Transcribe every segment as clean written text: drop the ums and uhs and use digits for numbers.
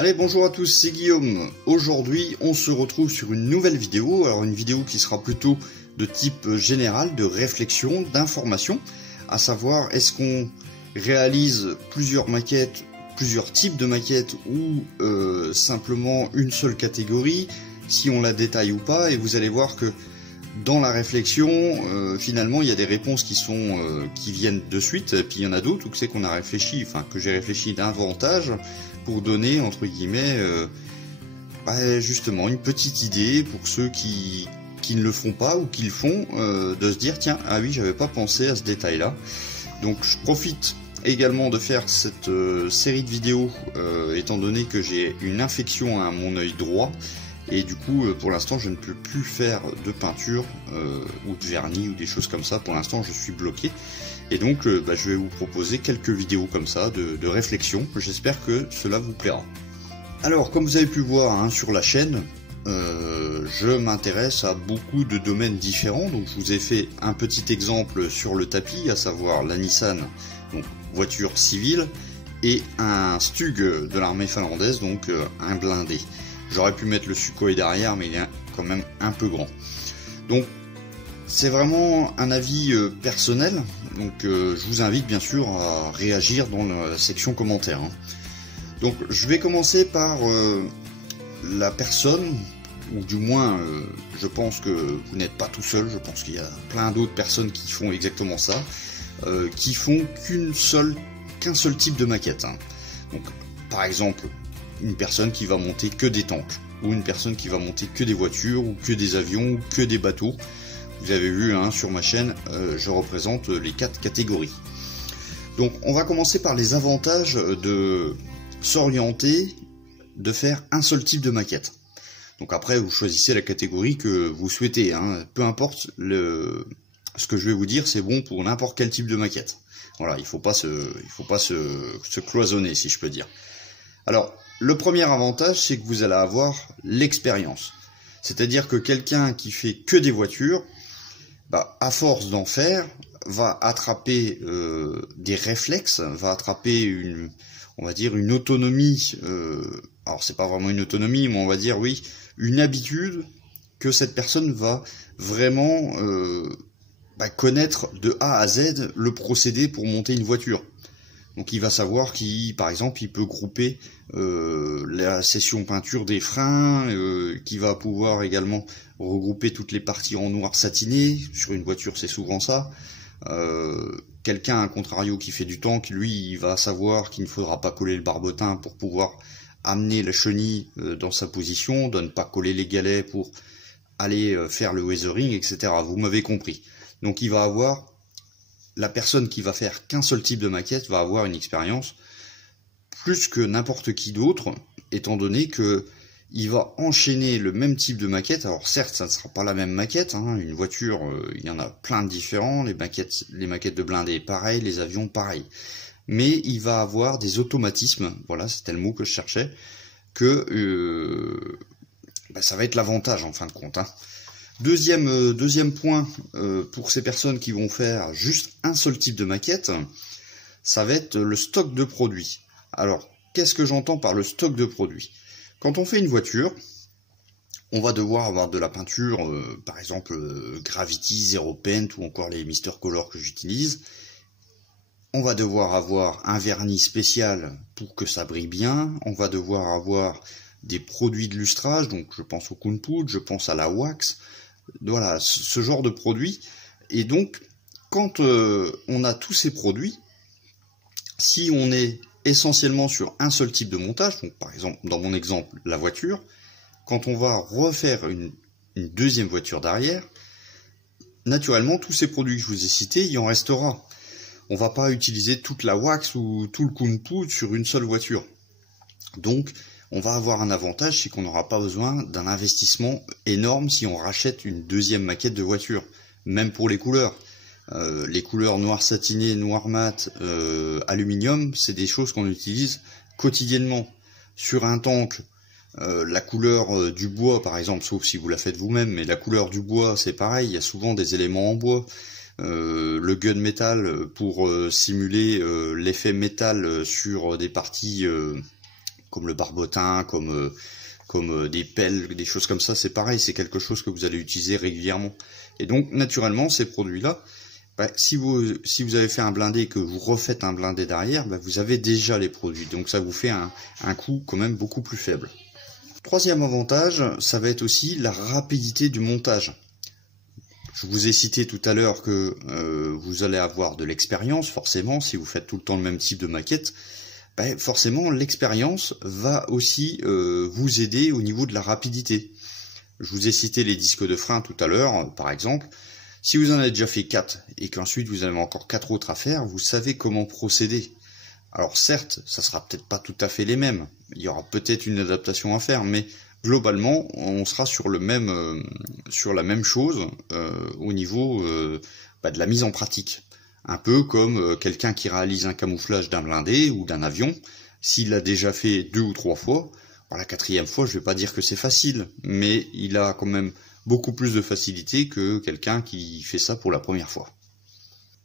Allez, bonjour à tous, c'est Guillaume. Aujourd'hui, on se retrouve sur une nouvelle vidéo. Alors une vidéo qui sera plutôt de type général, de réflexion, d'information. À savoir, est-ce qu'on réalise plusieurs maquettes, plusieurs types de maquettes ou simplement une seule catégorie, si on la détaille ou pas. Et vous allez voir que dans la réflexion, finalement, il y a des réponses qui viennent de suite, et puis il y en a d'autres où c'est qu'on a réfléchi, enfin que j'ai réfléchi davantage pour donner entre guillemets, justement une petite idée pour ceux qui ne le font pas ou qui le font, de se dire tiens, ah oui, j'avais pas pensé à ce détail-là. Donc je profite également de faire cette série de vidéos, étant donné que j'ai une infection à mon œil droit. Et du coup, pour l'instant, je ne peux plus faire de peinture ou de vernis ou des choses comme ça. Pour l'instant, je suis bloqué. Et donc, je vais vous proposer quelques vidéos comme ça, de réflexion. J'espère que cela vous plaira. Alors, comme vous avez pu voir sur la chaîne, je m'intéresse à beaucoup de domaines différents. Donc, je vous ai fait un petit exemple sur le tapis, à savoir la Nissan, donc voiture civile, et un Stug de l'armée finlandaise, donc un blindé. J'aurais pu mettre le Sukhoi derrière, mais il est quand même un peu grand. Donc, c'est vraiment un avis personnel. Donc, je vous invite bien sûr à réagir dans la section commentaires. Donc, je vais commencer par la personne, ou du moins, je pense que vous n'êtes pas tout seul. Je pense qu'il y a plein d'autres personnes qui font exactement ça, qui font qu'un seul type de maquette. Donc, par exemple, une personne qui va monter que des tanks, ou une personne qui va monter que des voitures, ou que des avions, ou que des bateaux. Vous avez vu sur ma chaîne, je représente les 4 catégories. Donc on va commencer par les avantages de s'orienter, de faire un seul type de maquette. Donc après vous choisissez la catégorie que vous souhaitez, peu importe ce que je vais vous dire, c'est bon pour n'importe quel type de maquette. Voilà, il faut pas se cloisonner, si je peux dire. Alors, le premier avantage, c'est que vous allez avoir l'expérience. C'est-à-dire que quelqu'un qui fait que des voitures, à force d'en faire, va attraper des réflexes, va attraper une autonomie. Alors, c'est pas vraiment une autonomie, mais on va dire, oui, une habitude que cette personne va vraiment connaître de A à Z le procédé pour monter une voiture. Donc il va savoir par exemple, il peut grouper la session peinture des freins, qui va pouvoir également regrouper toutes les parties en noir satiné. Sur une voiture, c'est souvent ça. Quelqu'un, à contrario, qui fait du tank, lui, il va savoir qu'il ne faudra pas coller le barbotin pour pouvoir amener la chenille dans sa position, de ne pas coller les galets pour aller faire le weathering, etc. Vous m'avez compris. Donc il va avoir... La personne qui va faire qu'un seul type de maquette va avoir une expérience plus que n'importe qui d'autre, étant donné que il va enchaîner le même type de maquette. Alors certes, ça ne sera pas la même maquette, une voiture, il y en a plein de différents, les maquettes de blindés, pareil, les avions, pareil. Mais il va avoir des automatismes, voilà, c'était le mot que je cherchais, que ça va être l'avantage en fin de compte. Deuxième point, pour ces personnes qui vont faire juste un seul type de maquette, ça va être le stock de produits. Alors, qu'est-ce que j'entends par le stock de produits? Quand on fait une voiture, on va devoir avoir de la peinture, par exemple Gravity, Zero Paint ou encore les Mister Color que j'utilise. On va devoir avoir un vernis spécial pour que ça brille bien. On va devoir avoir des produits de lustrage, donc je pense au Kunput, je pense à la wax. Voilà, ce genre de produits. Et donc, quand on a tous ces produits, si on est essentiellement sur un seul type de montage, donc par exemple, dans mon exemple, la voiture, quand on va refaire une deuxième voiture derrière, naturellement, tous ces produits que je vous ai cités, il en restera. On va pas utiliser toute la wax ou tout le Kunput sur une seule voiture. Donc, on va avoir un avantage, c'est qu'on n'aura pas besoin d'un investissement énorme si on rachète une deuxième maquette de voiture. Même pour les couleurs. Les couleurs noir satiné, noir mat, aluminium, c'est des choses qu'on utilise quotidiennement. Sur un tank, la couleur du bois, par exemple, sauf si vous la faites vous-même, mais la couleur du bois, c'est pareil, il y a souvent des éléments en bois. Le gunmetal pour simuler l'effet métal sur des parties comme le barbotin, comme des pelles, des choses comme ça, c'est pareil, c'est quelque chose que vous allez utiliser régulièrement. Et donc, naturellement, ces produits-là, si vous avez fait un blindé et que vous refaites un blindé derrière, vous avez déjà les produits. Donc ça vous fait un coût quand même beaucoup plus faible. Troisième avantage, ça va être aussi la rapidité du montage. Je vous ai cité tout à l'heure que vous allez avoir de l'expérience, forcément, si vous faites tout le temps le même type de maquette. Forcément, l'expérience va aussi vous aider au niveau de la rapidité. Je vous ai cité les disques de frein tout à l'heure, par exemple. Si vous en avez déjà fait 4 et qu'ensuite vous avez encore 4 autres à faire, vous savez comment procéder. Alors certes, ça sera peut-être pas tout à fait les mêmes. Il y aura peut-être une adaptation à faire, mais globalement, on sera sur la même chose au niveau de la mise en pratique. Un peu comme quelqu'un qui réalise un camouflage d'un blindé ou d'un avion, s'il l'a déjà fait 2 ou 3 fois, la 4e fois, je vais pas dire que c'est facile, mais il a quand même beaucoup plus de facilité que quelqu'un qui fait ça pour la première fois.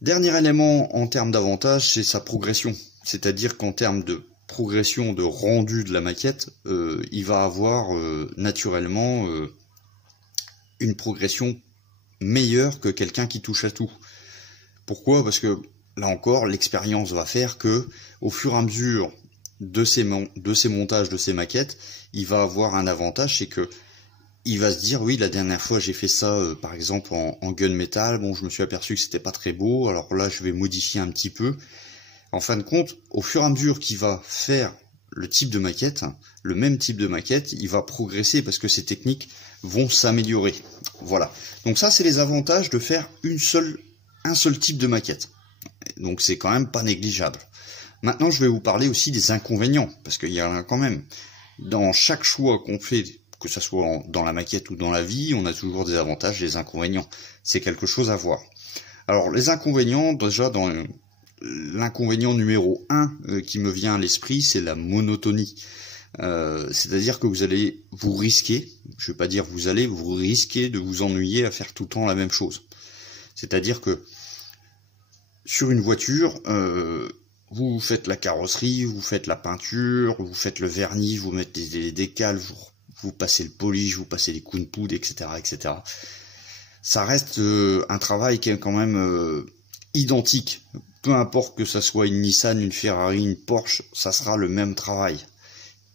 Dernier élément en termes d'avantage, c'est sa progression. C'est-à-dire qu'en termes de progression de rendu de la maquette, il va avoir naturellement une progression meilleure que quelqu'un qui touche à tout. Pourquoi? Parce que là encore, l'expérience va faire que, au fur et à mesure de ces montages, de ces maquettes, il va avoir un avantage, c'est que il va se dire, oui, la dernière fois j'ai fait ça, par exemple en gunmetal, bon, je me suis aperçu que c'était pas très beau, alors là je vais modifier un petit peu. En fin de compte, au fur et à mesure qu'il va faire le type de maquette, le même type de maquette, il va progresser parce que ses techniques vont s'améliorer. Voilà. Donc ça, c'est les avantages de faire un seul type de maquette. Donc c'est quand même pas négligeable. Maintenant, je vais vous parler aussi des inconvénients, parce qu'il y en a quand même. Dans chaque choix qu'on fait, que ce soit dans la maquette ou dans la vie, on a toujours des avantages et des inconvénients. C'est quelque chose à voir. Alors, les inconvénients, déjà, dans l'inconvénient numéro 1 qui me vient à l'esprit, c'est la monotonie. C'est-à-dire que vous allez vous risquer, je vais pas dire vous risquer de vous ennuyer à faire tout le temps la même chose. C'est-à-dire que sur une voiture, vous faites la carrosserie, vous faites la peinture, vous faites le vernis, vous mettez des décals, vous passez le polish, vous passez les coups de poudre, etc., etc. Ça reste un travail qui est quand même identique. Peu importe que ça soit une Nissan, une Ferrari, une Porsche, ça sera le même travail.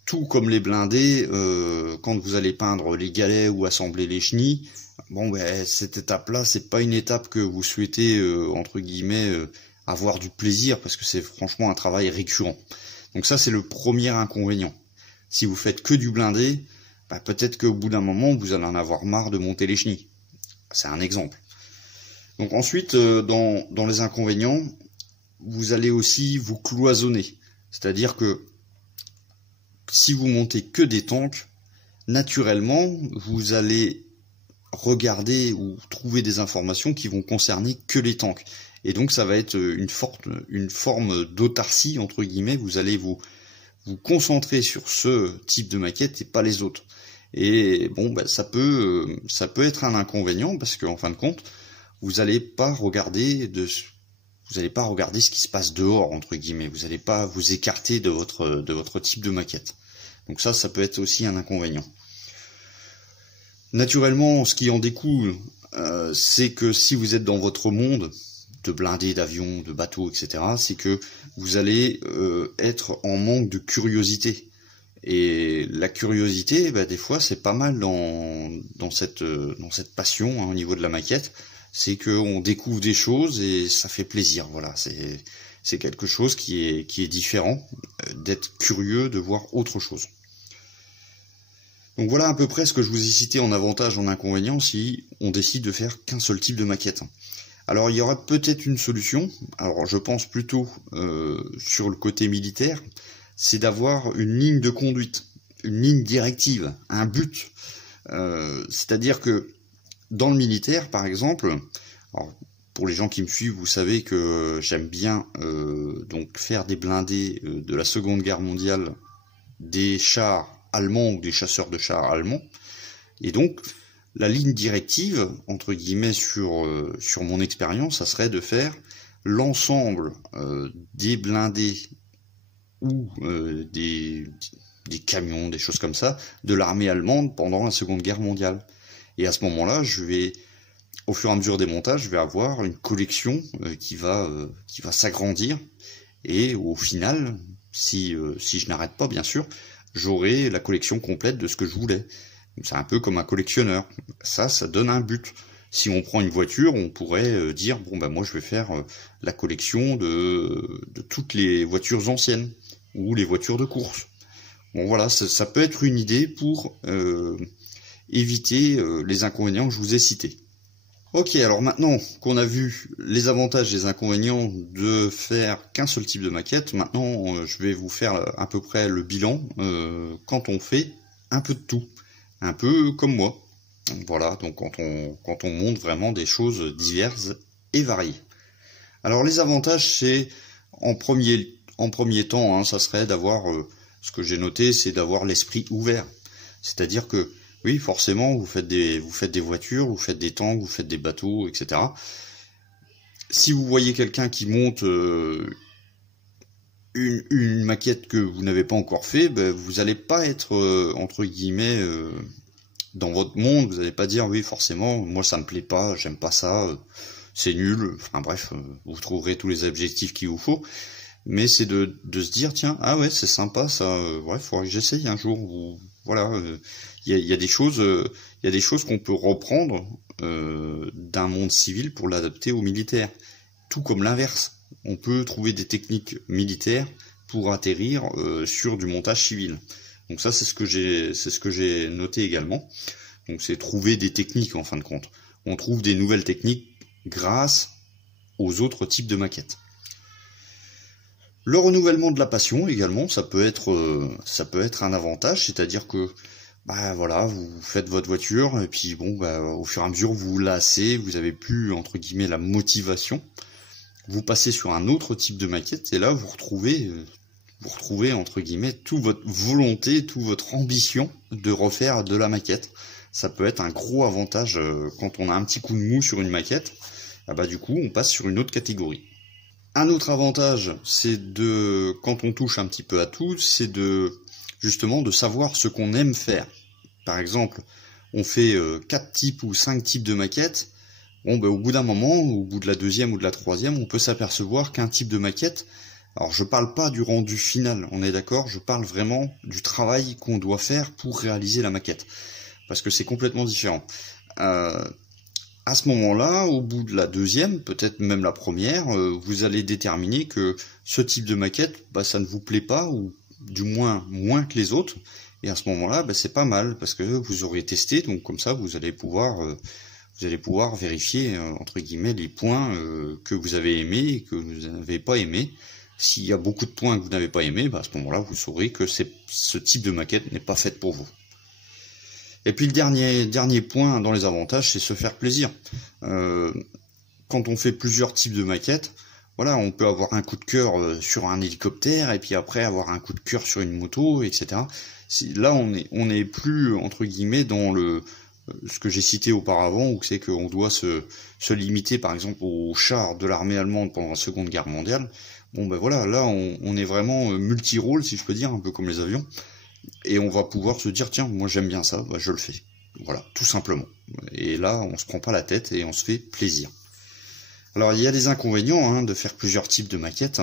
Tout comme les blindés, quand vous allez peindre les galets ou assembler les chenilles, bon, cette étape-là, c'est pas une étape que vous souhaitez, entre guillemets, avoir du plaisir, parce que c'est franchement un travail récurrent. Donc ça, c'est le premier inconvénient. Si vous faites que du blindé, peut-être qu'au bout d'un moment, vous allez en avoir marre de monter les chenilles. C'est un exemple. Donc ensuite, dans les inconvénients, vous allez aussi vous cloisonner. C'est-à-dire que si vous montez que des tanks, naturellement, vous allez regarder ou trouver des informations qui vont concerner que les tanks. Et donc ça va être une forme d'autarcie, entre guillemets. Vous allez vous concentrer sur ce type de maquette et pas les autres. Et bon, ça peut être un inconvénient, parce qu'en fin de compte, vous n'allez pas regarder ce qui se passe dehors, entre guillemets. Vous n'allez pas vous écarter de votre type de maquette. Donc ça peut être aussi un inconvénient. Naturellement, ce qui en découle, c'est que si vous êtes dans votre monde de blindés, d'avions, de bateaux, etc., c'est que vous allez être en manque de curiosité. Et la curiosité, des fois, c'est pas mal dans cette passion, au niveau de la maquette. C'est qu'on découvre des choses et ça fait plaisir. Voilà, c'est quelque chose qui est différent, d'être curieux, de voir autre chose. Donc voilà à peu près ce que je vous ai cité en avantage, en inconvénient, si on décide de faire qu'un seul type de maquette. Alors il y aura peut-être une solution, alors je pense plutôt sur le côté militaire, c'est d'avoir une ligne de conduite, une ligne directive, un but. C'est-à-dire que dans le militaire, par exemple, alors, pour les gens qui me suivent, vous savez que j'aime bien donc faire des blindés de la Seconde Guerre mondiale, des chars allemands ou des chasseurs de chars allemands. Et donc, la ligne directive, entre guillemets, sur mon expérience, ça serait de faire l'ensemble des blindés ou des des camions, des choses comme ça, de l'armée allemande pendant la Seconde Guerre mondiale. Et à ce moment-là, au fur et à mesure des montages, je vais avoir une collection qui va s'agrandir. Et au final, si je n'arrête pas, bien sûr, j'aurai la collection complète de ce que je voulais. C'est un peu comme un collectionneur. Ça donne un but. Si on prend une voiture, on pourrait dire, bon ben moi je vais faire la collection de toutes les voitures anciennes, ou les voitures de course. Bon voilà, ça peut être une idée pour éviter les inconvénients que je vous ai cités. Ok, alors maintenant qu'on a vu les avantages et les inconvénients de faire qu'un seul type de maquette, maintenant je vais vous faire à peu près le bilan quand on fait un peu de tout, un peu comme moi. Voilà, donc quand on monte vraiment des choses diverses et variées. Alors les avantages, c'est en premier temps, hein, ça serait d'avoir, ce que j'ai noté, c'est d'avoir l'esprit ouvert. C'est-à-dire que oui, forcément, vous faites des voitures, vous faites des tanks, vous faites des bateaux, etc. Si vous voyez quelqu'un qui monte une maquette que vous n'avez pas encore fait, ben, vous n'allez pas être, entre guillemets, dans votre monde, vous n'allez pas dire, oui, forcément, moi ça me plaît pas, j'aime pas ça, c'est nul, enfin bref, vous trouverez tous les adjectifs qu'il vous faut. Mais c'est de se dire, tiens, ah ouais, c'est sympa ça, ouais, faudrait que j'essaye un jour, ou voilà, il y a des choses qu'on peut reprendre d'un monde civil pour l'adapter au militaire. Tout comme l'inverse. On peut trouver des techniques militaires pour atterrir sur du montage civil. Donc ça, c'est ce que j'ai noté également. Donc c'est trouver des techniques en fin de compte. On trouve des nouvelles techniques grâce aux autres types de maquettes. Le renouvellement de la passion également, ça peut être un avantage, c'est-à-dire que bah voilà, vous faites votre voiture et puis bon bah au fur et à mesure vous vous lassez, vous avez plus entre guillemets la motivation. Vous passez sur un autre type de maquette et là vous retrouvez entre guillemets toute votre volonté, toute votre ambition de refaire de la maquette. Ça peut être un gros avantage quand on a un petit coup de mou sur une maquette. Ah bah du coup on passe sur une autre catégorie. Un autre avantage, c'est quand on touche un petit peu à tout, c'est justement de savoir ce qu'on aime faire. Par exemple, on fait 4 types ou 5 types de maquettes. Bon, ben, au bout d'un moment, au bout de la deuxième ou de la troisième, on peut s'apercevoir qu'un type de maquette, alors je parle pas du rendu final, on est d'accord, je parle vraiment du travail qu'on doit faire pour réaliser la maquette. Parce que c'est complètement différent. À ce moment-là, au bout de la deuxième, peut-être même la première, vous allez déterminer que ce type de maquette, bah, ça ne vous plaît pas, ou du moins que les autres. Et à ce moment-là, bah, c'est pas mal, parce que vous aurez testé, donc comme ça, vous allez pouvoir vérifier, entre guillemets, les points que vous avez aimés et que vous n'avez pas aimés. S'il y a beaucoup de points que vous n'avez pas aimés, bah, à ce moment-là, vous saurez que ce type de maquette n'est pas faite pour vous. Et puis le dernier point dans les avantages, c'est se faire plaisir. Quand on fait plusieurs types de maquettes, voilà, on peut avoir un coup de cœur sur un hélicoptère et puis après avoir un coup de cœur sur une moto, etc. Là, on est plus entre guillemets dans ce que j'ai cité auparavant, où c'est qu'on doit se limiter par exemple aux chars de l'armée allemande pendant la Seconde Guerre mondiale. Bon ben voilà, là on est vraiment multi-rôle, si je peux dire, un peu comme les avions. Et on va pouvoir se dire, tiens, moi j'aime bien ça, bah, je le fais. Voilà, tout simplement. Et là, on se prend pas la tête et on se fait plaisir. Alors, il y a des inconvénients de faire plusieurs types de maquettes.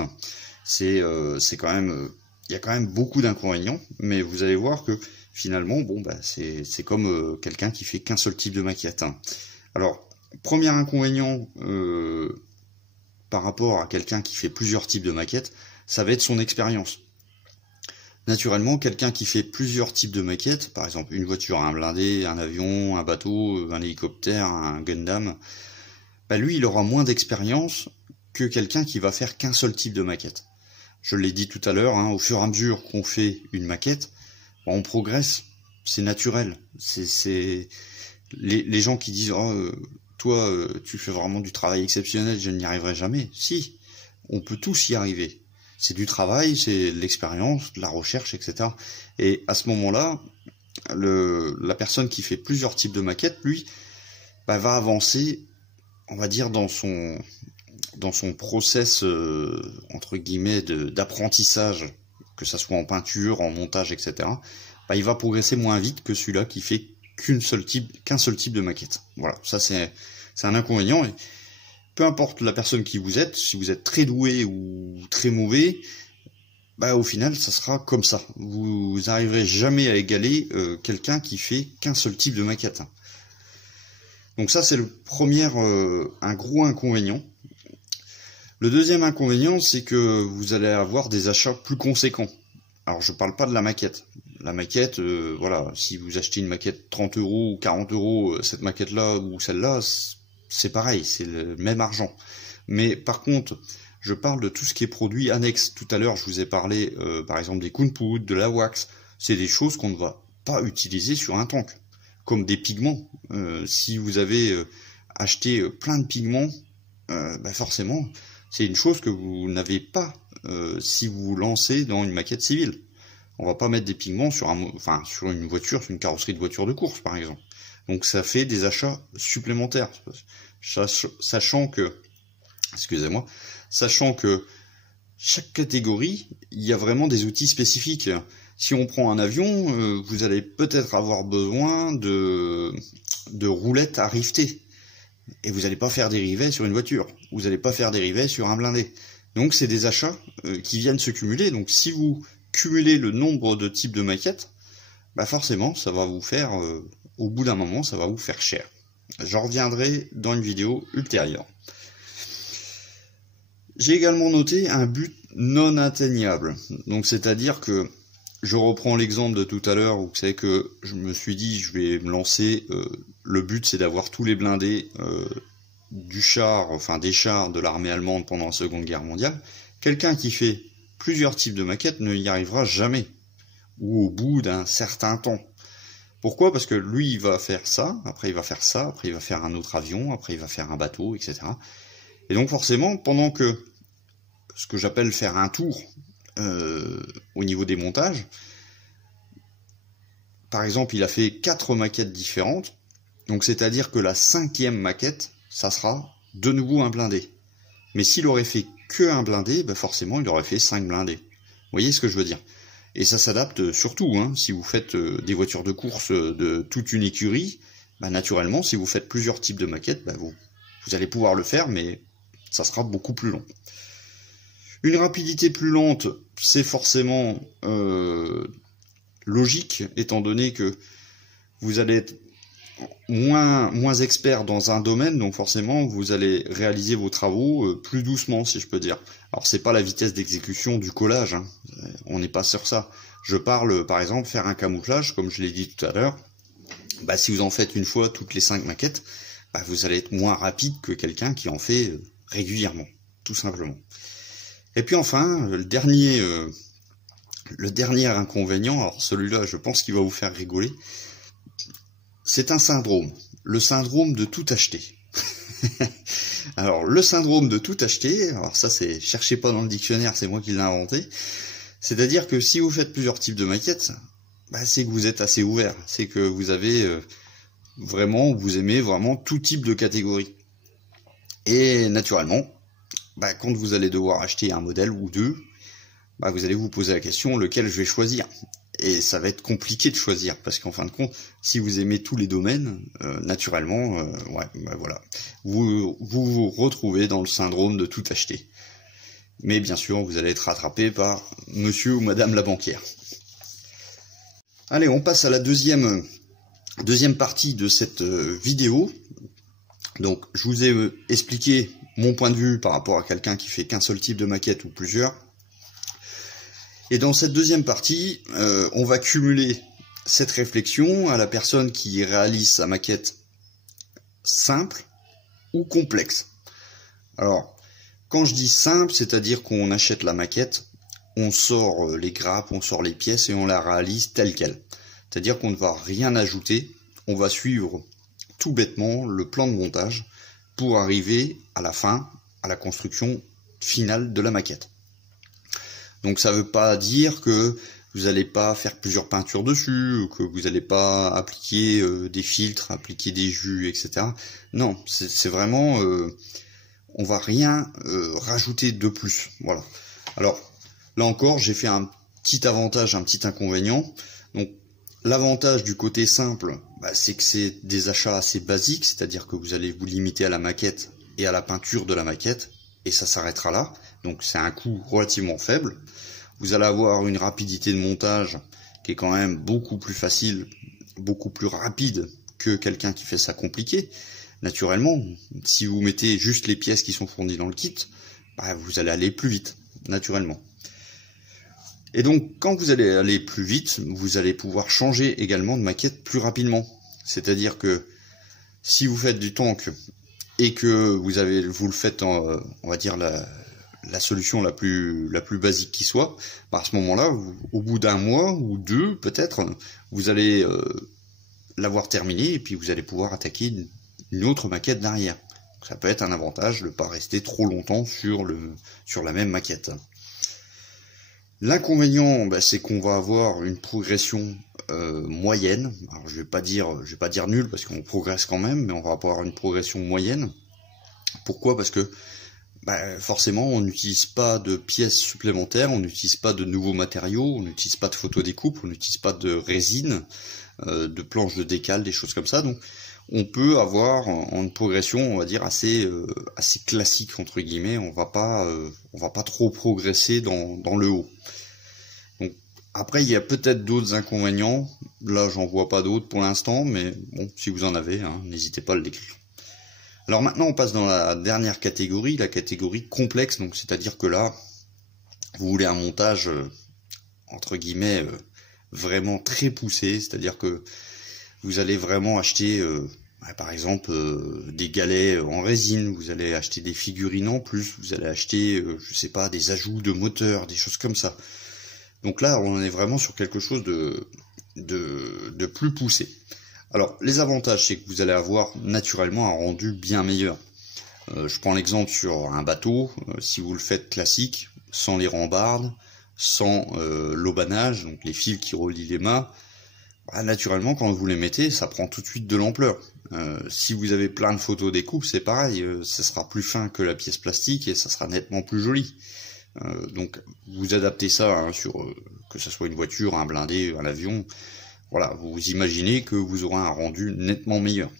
Il y a quand même beaucoup d'inconvénients, mais vous allez voir que finalement, bon, bah, c'est comme quelqu'un qui fait qu'un seul type de maquette. Alors, premier inconvénient par rapport à quelqu'un qui fait plusieurs types de maquettes, ça va être son expérience. Naturellement, quelqu'un qui fait plusieurs types de maquettes, par exemple une voiture, un blindé, un avion, un bateau, un hélicoptère, un Gundam, bah lui, il aura moins d'expérience que quelqu'un qui va faire qu'un seul type de maquette. Je l'ai dit tout à l'heure, au fur et à mesure qu'on fait une maquette, bah on progresse, c'est naturel. C'est les gens qui disent toi, tu fais vraiment du travail exceptionnel, je n'y arriverai jamais. Si, on peut tous y arriver. C'est du travail, c'est de l'expérience, de la recherche, etc. Et à ce moment-là, la personne qui fait plusieurs types de maquettes, lui, bah, va avancer, on va dire, dans son process, entre guillemets, d'apprentissage que ça soit en peinture, en montage, etc., bah, il va progresser moins vite que celui-là qui fait qu'un seul type de maquette. Voilà, ça c'est un inconvénient. Et peu importe la personne qui vous êtes, si vous êtes très doué ou très mauvais, bah au final ça sera comme ça. Vous n'arriverez jamais à égaler quelqu'un qui fait qu'un seul type de maquette. Donc ça c'est le premier, un gros inconvénient. Le deuxième inconvénient, c'est que vous allez avoir des achats plus conséquents. Alors je parle pas de la maquette. La maquette, voilà, si vous achetez une maquette 30 € ou 40 €, cette maquette-là ou celle-là, c'est pareil, c'est le même argent. Mais par contre, je parle de tout ce qui est produit annexe. Tout à l'heure, je vous ai parlé, par exemple, des Kunput, de la wax. C'est des choses qu'on ne va pas utiliser sur un tank. Comme des pigments. Si vous avez acheté plein de pigments, bah forcément, c'est une chose que vous n'avez pas si vous vous lancez dans une maquette civile. On va pas mettre des pigments sur une voiture, sur une carrosserie de voiture de course, par exemple. Donc ça fait des achats supplémentaires. Sachant que chaque catégorie, il y a vraiment des outils spécifiques. Si on prend un avion, vous allez peut-être avoir besoin de roulettes à rifter. Et vous n'allez pas faire des rivets sur une voiture. Vous n'allez pas faire des rivets sur un blindé. Donc c'est des achats qui viennent se cumuler. Donc si vous cumulez le nombre de types de maquettes, bah forcément ça va vous faire, au bout d'un moment, ça va vous faire cher. J'en reviendrai dans une vidéo ultérieure. J'ai également noté un but non atteignable. Donc c'est-à-dire que, je reprends l'exemple de tout à l'heure où vous savez que je me suis dit je vais me lancer, le but c'est d'avoir tous les blindés des chars de l'armée allemande pendant la Seconde Guerre mondiale. Quelqu'un qui fait plusieurs types de maquettes ne y arrivera jamais, ou au bout d'un certain temps. Pourquoi? Parce que lui il va faire ça, après il va faire ça, après il va faire un autre avion, après il va faire un bateau, etc. Et donc forcément, pendant que ce que j'appelle faire un tour au niveau des montages, par exemple il a fait 4 maquettes différentes, donc c'est-à-dire que la 5e maquette, ça sera de nouveau un blindé. Mais s'il aurait fait que un blindé, bah forcément il aurait fait 5 blindés. Vous voyez ce que je veux dire? Et ça s'adapte surtout, hein, si vous faites des voitures de course de toute une écurie, bah naturellement si vous faites plusieurs types de maquettes, bah vous allez pouvoir le faire, mais ça sera beaucoup plus long. Une rapidité plus lente, c'est forcément logique, étant donné que vous allez être moins expert dans un domaine, donc forcément vous allez réaliser vos travaux plus doucement, si je peux dire. Alors c'est pas la vitesse d'exécution du collage, hein, on n'est pas sur ça. Je parle par exemple faire un camouflage, comme je l'ai dit tout à l'heure. Bah, si vous en faites une fois toutes les 5 maquettes, bah, vous allez être moins rapide que quelqu'un qui en fait régulièrement, tout simplement. Et puis enfin, le dernier inconvénient, alors celui-là je pense qu'il va vous faire rigoler, c'est un syndrome, le syndrome de tout acheter. Alors le syndrome de tout acheter, alors ça c'est, cherchez pas dans le dictionnaire, c'est moi qui l'ai inventé, c'est-à-dire que si vous faites plusieurs types de maquettes, bah, c'est que vous êtes assez ouvert, c'est que vous avez vous aimez vraiment tout type de catégorie. Et naturellement, bah, quand vous allez devoir acheter un modèle ou deux, bah, vous allez vous poser la question lequel je vais choisir. Et ça va être compliqué de choisir, parce qu'en fin de compte, si vous aimez tous les domaines, naturellement, bah, voilà, vous retrouvez dans le syndrome de tout acheter. Mais bien sûr, vous allez être rattrapé par monsieur ou madame la banquière. Allez, on passe à la deuxième partie de cette vidéo. Donc, je vous ai expliqué mon point de vue par rapport à quelqu'un qui fait qu'un seul type de maquette ou plusieurs. Et dans cette deuxième partie, on va cumuler cette réflexion à la personne qui réalise sa maquette simple ou complexe. Alors, quand je dis simple, c'est-à-dire qu'on achète la maquette, on sort les grappes, on sort les pièces et on la réalise telle quelle. C'est-à-dire qu'on ne va rien ajouter, on va suivre tout bêtement le plan de montage pour arriver à la fin, à la construction finale de la maquette. Donc ça ne veut pas dire que vous n'allez pas faire plusieurs peintures dessus, que vous n'allez pas appliquer des filtres, appliquer des jus, etc. Non, c'est vraiment, on va rien rajouter de plus. Voilà. Alors là encore, j'ai fait un petit avantage, un petit inconvénient. Donc l'avantage du côté simple, c'est que c'est des achats assez basiques, c'est-à-dire que vous allez vous limiter à la maquette et à la peinture de la maquette, et ça s'arrêtera là. Donc c'est un coût relativement faible. Vous allez avoir une rapidité de montage qui est quand même beaucoup plus facile, beaucoup plus rapide que quelqu'un qui fait ça compliqué. Naturellement, si vous mettez juste les pièces qui sont fournies dans le kit, vous allez aller plus vite, naturellement. Et donc, quand vous allez aller plus vite, vous allez pouvoir changer également de maquette plus rapidement. C'est-à-dire que si vous faites du tank et que vous le faites en, on va dire, la solution la plus basique qui soit, à ce moment-là, au bout d'un mois ou deux, peut-être, vous allez l'avoir terminé et puis vous allez pouvoir attaquer une autre maquette derrière. Ça peut être un avantage de ne pas rester trop longtemps sur la même maquette. L'inconvénient, c'est qu'on va avoir une progression moyenne. Alors je vais pas dire nulle parce qu'on progresse quand même, mais on va avoir une progression moyenne. Pourquoi? Parce que forcément on n'utilise pas de pièces supplémentaires, on n'utilise pas de nouveaux matériaux, on n'utilise pas de photodécoupe, on n'utilise pas de résine, de planches de décale, des choses comme ça. Donc on peut avoir une progression, on va dire, assez classique entre guillemets. On va pas trop progresser dans le haut. Donc après il y a peut-être d'autres inconvénients. Là j'en vois pas d'autres pour l'instant, mais bon, si vous en avez, n'hésitez pas à le décrire. Alors maintenant on passe dans la dernière catégorie, la catégorie complexe. Donc c'est-à-dire que là vous voulez un montage entre guillemets vraiment très poussé, c'est-à-dire que vous allez vraiment acheter, par exemple, des galets en résine, vous allez acheter des figurines en plus, vous allez acheter, je sais pas, des ajouts de moteurs, des choses comme ça. Donc là, on est vraiment sur quelque chose de plus poussé. Alors, les avantages, c'est que vous allez avoir naturellement un rendu bien meilleur. Je prends l'exemple sur un bateau, si vous le faites classique, sans les rambardes, sans l'aubanage, donc les fils qui relient les mâts, naturellement, quand vous les mettez, ça prend tout de suite de l'ampleur. Si vous avez plein de photos découpes, c'est pareil, ça sera plus fin que la pièce plastique et ça sera nettement plus joli. Donc, vous adaptez ça sur que ce soit une voiture, un blindé, un avion. Voilà, vous imaginez que vous aurez un rendu nettement meilleur.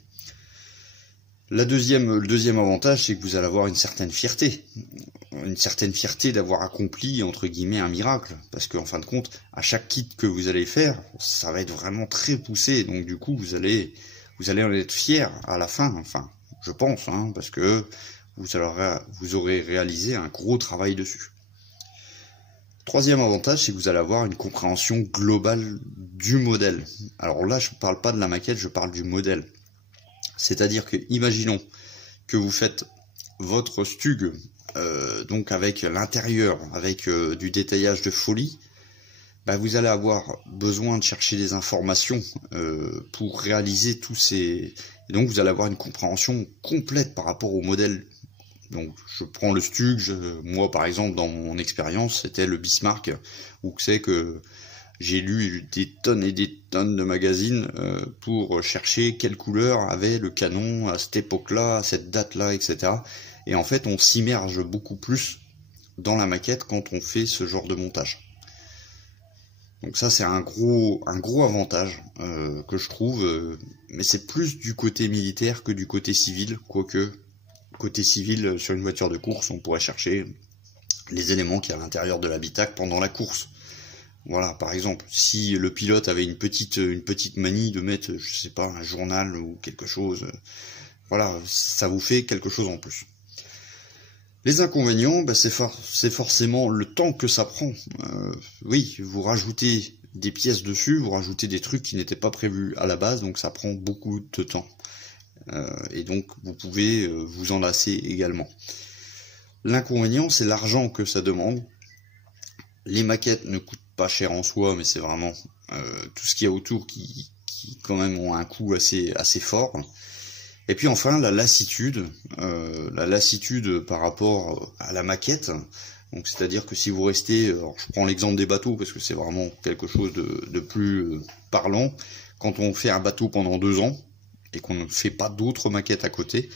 Le deuxième avantage, c'est que vous allez avoir une certaine fierté d'avoir accompli entre guillemets un miracle, parce qu'en fin de compte, à chaque kit que vous allez faire, ça va être vraiment très poussé, donc du coup vous allez en être fier à la fin, enfin je pense, parce que vous aurez réalisé un gros travail dessus. Troisième avantage, c'est que vous allez avoir une compréhension globale du modèle. Alors là, je ne parle pas de la maquette, je parle du modèle. C'est-à-dire que, imaginons que vous faites votre stug, donc avec l'intérieur, avec du détaillage de folie, vous allez avoir besoin de chercher des informations pour réaliser tous ces... Et donc vous allez avoir une compréhension complète par rapport au modèle. Donc je prends le stug, moi par exemple dans mon expérience, c'était le Bismarck, où c'est que j'ai lu des tonnes et des tonnes de magazines pour chercher quelle couleur avait le canon à cette époque-là, à cette date-là, etc. Et en fait, on s'immerge beaucoup plus dans la maquette quand on fait ce genre de montage. Donc ça, c'est un gros avantage que je trouve, mais c'est plus du côté militaire que du côté civil, quoique côté civil, sur une voiture de course, on pourrait chercher les éléments qu'il y a à l'intérieur de l'habitacle pendant la course. Voilà, par exemple, si le pilote avait une petite manie de mettre, je sais pas, un journal ou quelque chose, voilà, ça vous fait quelque chose en plus. Les inconvénients, c'est forcément le temps que ça prend. Oui, vous rajoutez des pièces dessus, vous rajoutez des trucs qui n'étaient pas prévus à la base, donc ça prend beaucoup de temps. Et donc vous pouvez vous en lasser également. L'inconvénient, c'est l'argent que ça demande. Les maquettes ne coûtent pas cher en soi, mais c'est vraiment tout ce qu'il y a autour qui quand même ont un coût assez fort. Et puis enfin la lassitude par rapport à la maquette. Donc c'est-à-dire que si vous restez, alors je prends l'exemple des bateaux parce que c'est vraiment quelque chose de plus parlant. Quand on fait un bateau pendant 2 ans et qu'on ne fait pas d'autres maquettes à côté,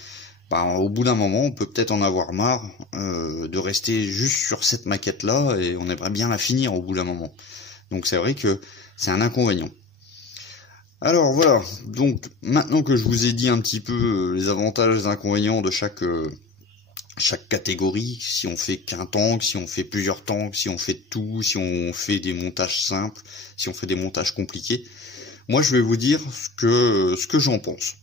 au bout d'un moment, on peut peut-être en avoir marre de rester juste sur cette maquette-là, et on aimerait bien la finir au bout d'un moment. Donc c'est vrai que c'est un inconvénient. Alors voilà, donc maintenant que je vous ai dit un petit peu les avantages et les inconvénients de chaque catégorie, si on fait qu'un tank, si on fait plusieurs tanks, si on fait tout, si on fait des montages simples, si on fait des montages compliqués, moi je vais vous dire ce que j'en pense.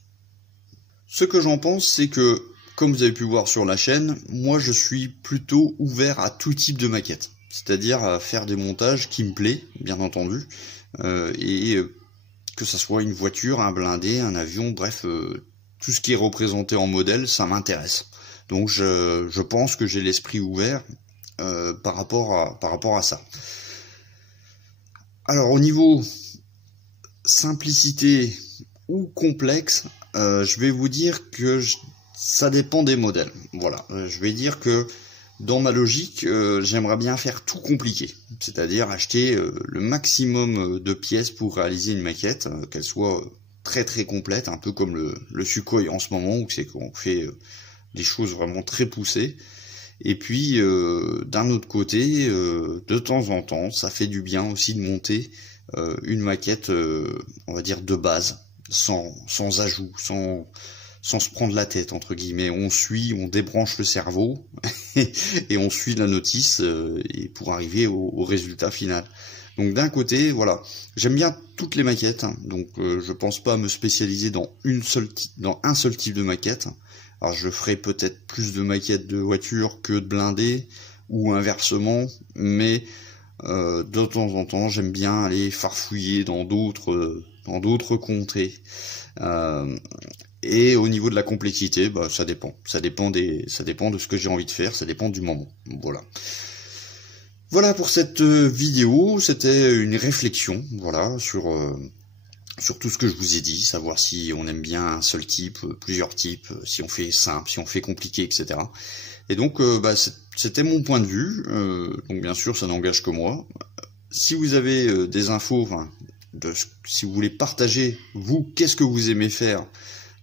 Ce que j'en pense, c'est que, comme vous avez pu voir sur la chaîne, moi je suis plutôt ouvert à tout type de maquette. C'est-à-dire à faire des montages qui me plaisent, bien entendu, et que ça soit une voiture, un blindé, un avion, bref, tout ce qui est représenté en modèle, ça m'intéresse. Donc je pense que j'ai l'esprit ouvert par rapport à ça. Alors au niveau simplicité ou complexe, je vais vous dire que ça dépend des modèles. Voilà, je vais dire que dans ma logique, j'aimerais bien faire tout compliqué, c'est-à-dire acheter le maximum de pièces pour réaliser une maquette, qu'elle soit très très complète, un peu comme le Sukhoi en ce moment, où c'est qu'on fait des choses vraiment très poussées. Et puis d'un autre côté, de temps en temps, ça fait du bien aussi de monter une maquette, on va dire de base, sans ajout, sans se prendre la tête, entre guillemets. On débranche le cerveau et on suit la notice et pour arriver au résultat final. Donc d'un côté, voilà, j'aime bien toutes les maquettes, hein, donc je pense pas me spécialiser dans un seul type de maquette. Alors je ferai peut-être plus de maquettes de voitures que de blindés, ou inversement, mais de temps en temps, j'aime bien aller farfouiller dans d'autres contrées. Et au niveau de la complexité, bah, ça dépend de ce que j'ai envie de faire, ça dépend du moment. Voilà. Voilà pour cette vidéo, c'était une réflexion, voilà, sur tout ce que je vous ai dit, savoir si on aime bien un seul type, plusieurs types, si on fait simple, si on fait compliqué, etc. Et donc, bah, c'était mon point de vue, donc bien sûr, ça n'engage que moi. Si vous avez des infos, enfin, si vous voulez partager, vous, qu'est-ce que vous aimez faire,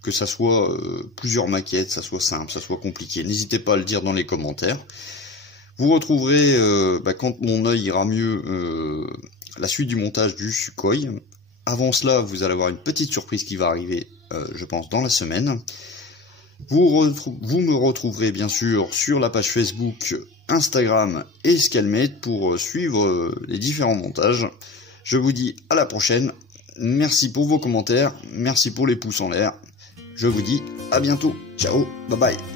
que ça soit plusieurs maquettes, ça soit simple, ça soit compliqué, n'hésitez pas à le dire dans les commentaires. Vous retrouverez, quand mon œil ira mieux, la suite du montage du Sukhoi. Avant cela, vous allez avoir une petite surprise qui va arriver, je pense, dans la semaine. Vous me retrouverez bien sûr sur la page Facebook, Instagram et Scalmate pour suivre les différents montages. Je vous dis à la prochaine. Merci pour vos commentaires, merci pour les pouces en l'air. Je vous dis à bientôt. Ciao, bye bye.